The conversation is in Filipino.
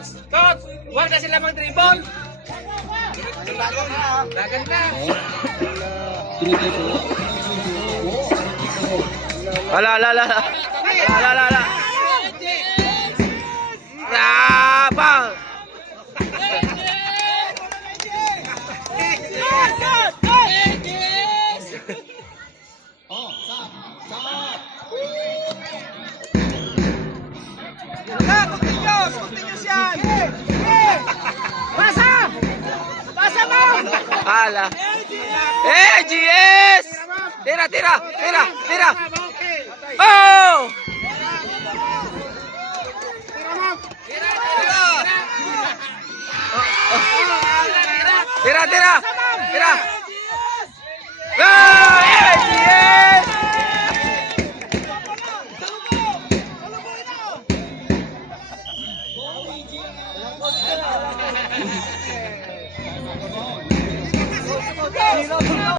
Coach! Huwag na sila mag-dribble! Lagan na! Ala. Rabang! Ala. GS! Tira! Oh! Tira! GS!